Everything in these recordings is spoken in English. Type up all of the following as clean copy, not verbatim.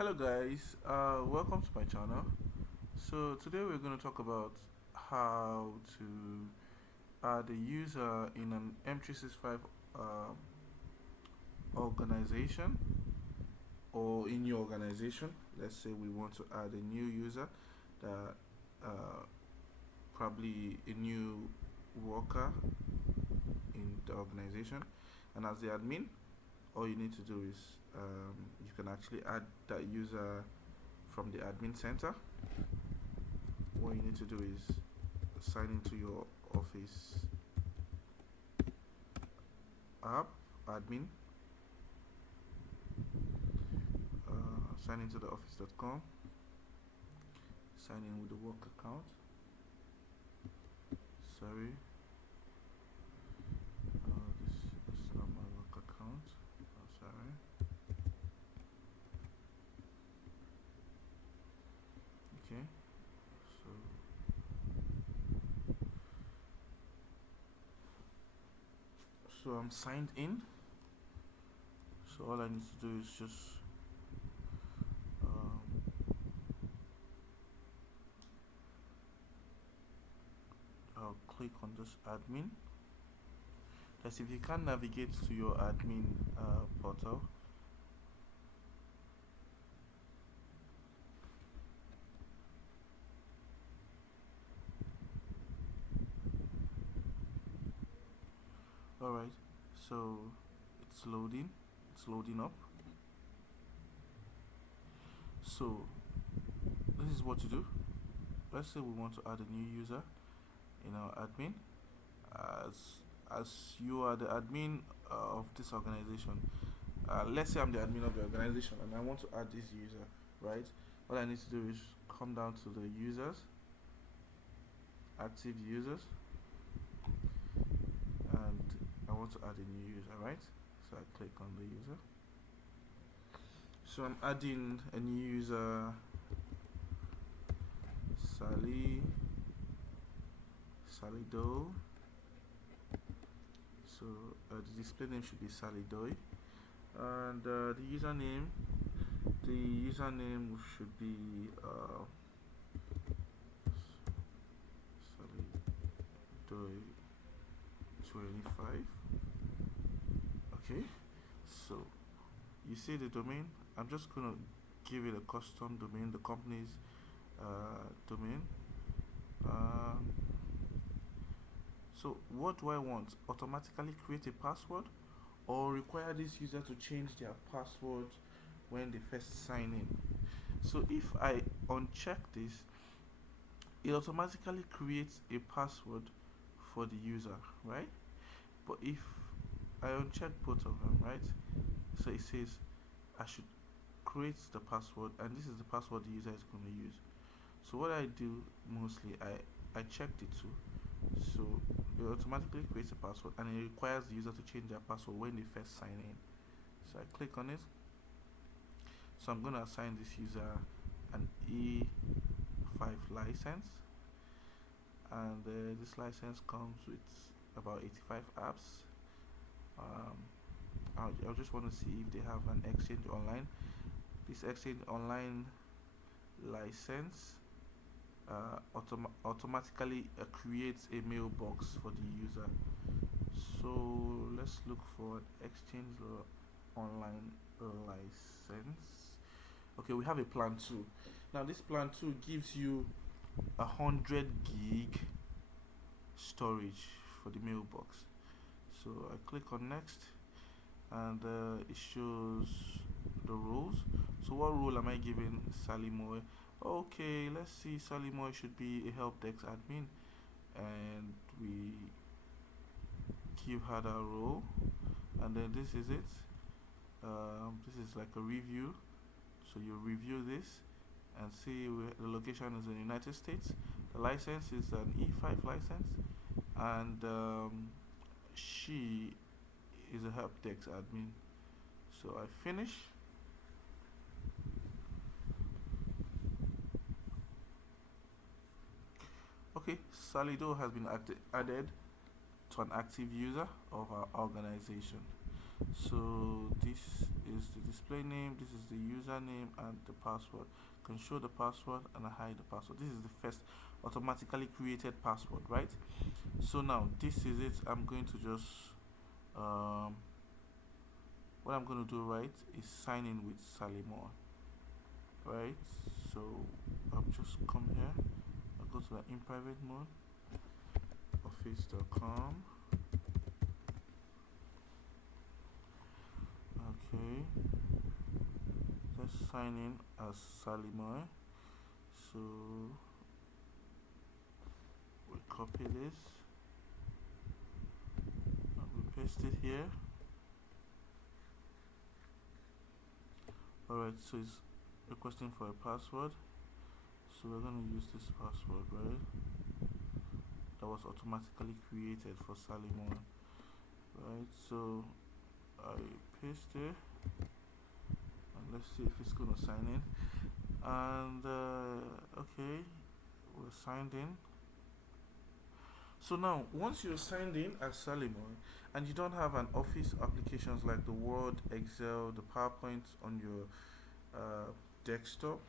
Hello guys, welcome to my channel. So today we're going to talk about how to add a user in an M365 organization, or in your organization. Let's say we want to add a new user, that uh, probably a new worker in the organization, and as the admin, all you need to do is you can actually add that user from the admin center. What you need to do is sign into your Office app, admin, sign into the office.com, sign in with the work account. Sorry, this is not my work account. Oh, sorry. Okay, so I'm signed in. So all I need to do is just I'll click on this admin. That's if you can't navigate to your admin portal. Alright, so it's loading up. So this is what to do. Let's say we want to add a new user in our admin. As you are the admin of this organization, let's say I'm the admin of the organization and I want to add this user, right? What I need to do is come down to the users, active users, and I want to add a new user, right? So I click on the user. So I'm adding a new user, Sally Doe. So the display name should be Sally Doe, and the username should be Sally Doe 25. Okay, so you see the domain. I'm just gonna give it a custom domain, the company's domain. So what do I want? Automatically create a password, or require this user to change their password when they first sign in? So if I uncheck this, it automatically creates a password for the user, right? But if I uncheck both of them, right, so it says I should create the password, and this is the password the user is going to use. So what I do mostly, I check the two. So it automatically creates a password, and it requires the user to change their password when they first sign in. So I click on it. So I'm going to assign this user an E5 license, and this license comes with about 85 apps. I just want to see if they have an Exchange Online. This Exchange Online license automatically creates a mailbox for the user. So let's look for an Exchange Online license. Okay, we have a plan 2. Now this plan 2 gives you 100 gig storage for the mailbox. So I click on next, and it shows the roles. So what role am I giving Sally Moy? Okay, let's see, Sally Moy should be a help desk admin, and we give her that role. And then this is it. This is like a review, so you review this and see where the location is in the United States. The license is an E5 license, and she is a help desk admin. So I finish. Okay, Sally Doe has been added to an active user of our organization. So this is the display name, this is the username, and the password. You can show the password and hide the password. This is the first automatically created password, right? So now this is it. I'm going to just um, what I'm going to do, right, is sign in with Salimor, right? So I'll just come here, I'll go to the in private mode, office.com. Okay, let's sign in as Salimor. So we copy this and we paste it here. Alright, so it's requesting for a password, so we're going to use this password, right, that was automatically created for Salimor, right? So I paste it and let's see if it's going to sign in. And okay, we're signed in. So now once you're signed in as Salimor and you don't have an office applications like the Word, Excel, the PowerPoint on your desktop,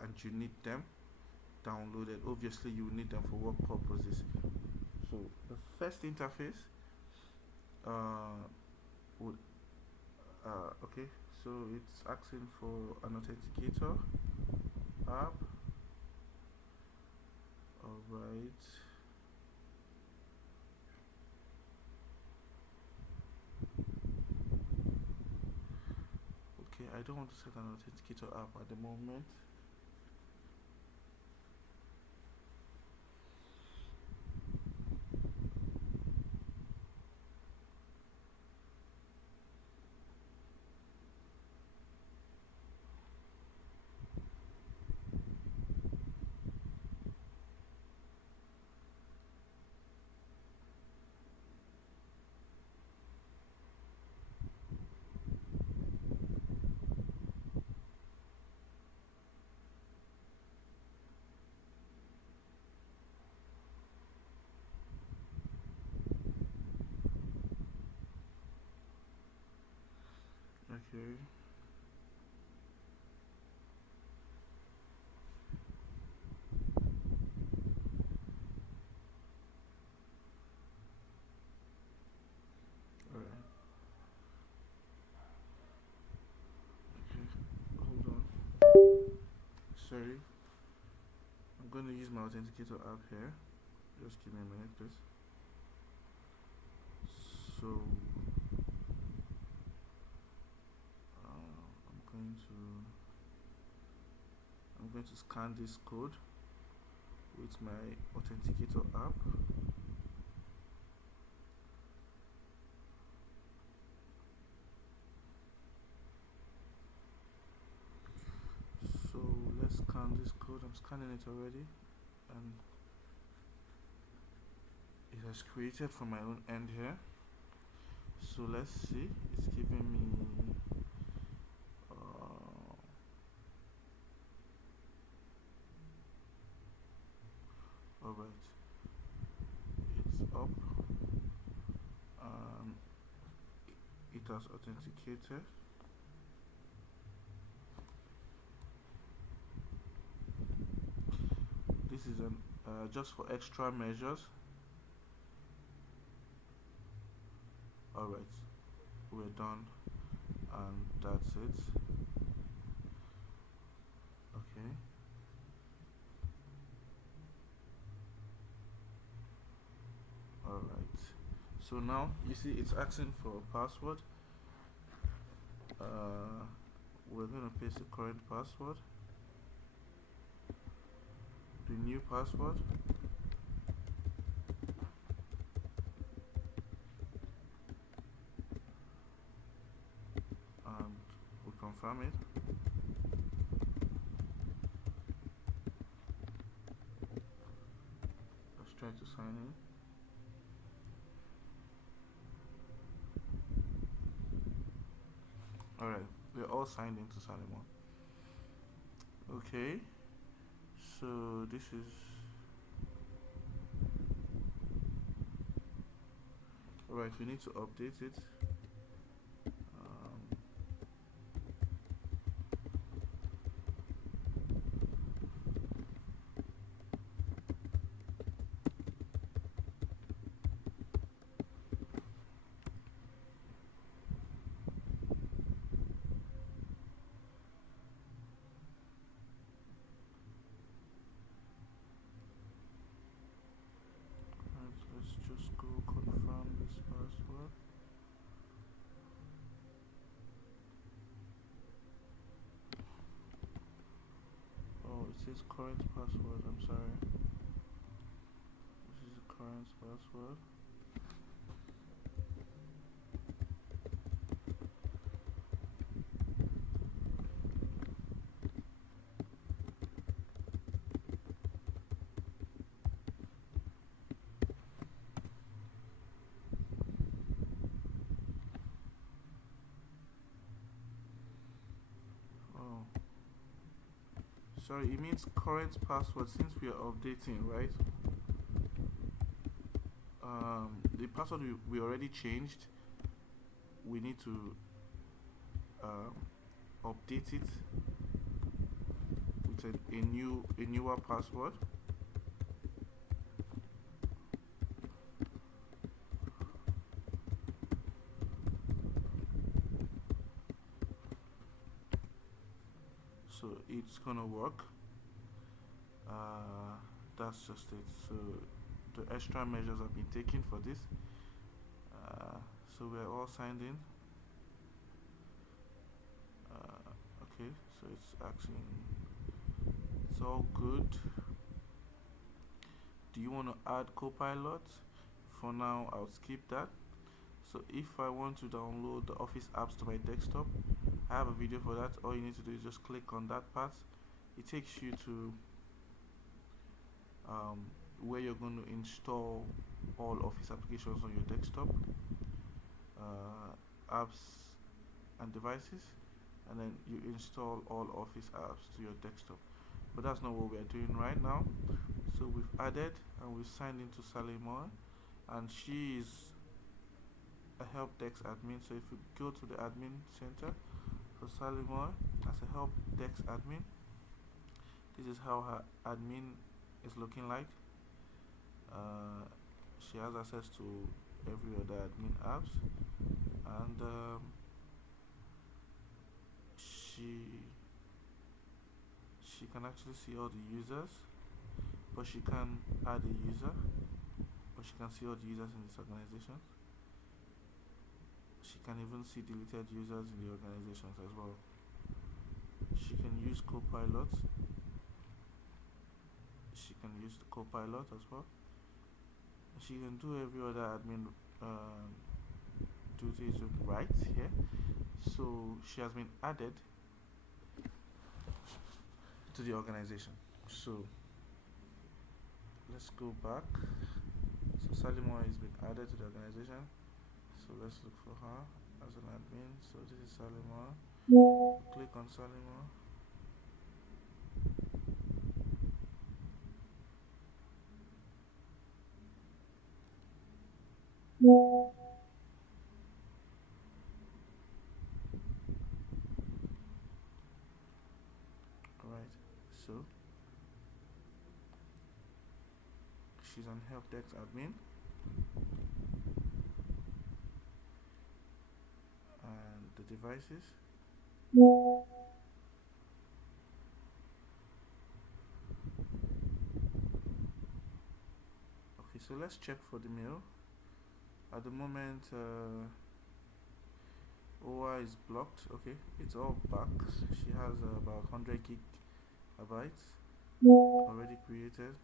and you need them downloaded, obviously you need them for work purposes. So the first interface would okay, so it's asking for an authenticator app. Alright, okay, I don't want to set an authenticator app at the moment. Okay, alright, okay, hold on, sorry, I'm going to use my authenticator app here. Just give me a minute, please. So I'm going to scan this code with my authenticator app. So let's scan this code. I'm scanning it already, and it has created from my own end here. So let's see, it's giving me alright, it's up, it has authenticated. This is an just for extra measures. Alright, we're done, and that's it. Okay, alright, so now you see it's asking for a password. We're gonna paste the current password, the new password, and we confirm it. Let's try to sign in. Alright, we're all signed into Salimor. Okay, so this is alright, we need to update it. is current password. I'm sorry. This is the current password. Oh, sorry, it means current password since we are updating, right? The password we already changed. We need to um, update it with a newer password. So it's gonna work. That's just it. So the extra measures have been taken for this. So we're all signed in. Okay, so it's actually it's all good. Do you want to add Copilot? For now, I'll skip that. So if I want to download the Office apps to my desktop, I have a video for that. All you need to do is just click on that part. It takes you to where you're going to install all Office applications on your desktop, apps and devices, and then you install all Office apps to your desktop. But that's not what we are doing right now. So we've added and we've signed into Sally Moore, and she is a help desk admin. So if you go to the admin center for Sally Moore as a help desk admin, this is how her admin is looking like. She has access to every other admin apps, and she can actually see all the users, but she can add a user, but she can see all the users in this organization. She can even see deleted users in the organizations as well. She can use Copilot. She can use the Copilot as well. She can do every other admin duties right here. So she has been added to the organization. So let's go back. So Sally Moore has been added to the organization. So let's look for her as an admin. So this is Sally Moore. Click on Sally Moore. Alright, so she's on help desk admin, and the devices. Okay, so let's check for the mail. At the moment, OI is blocked. Okay, it's all back. She has about 100 gigabytes already created.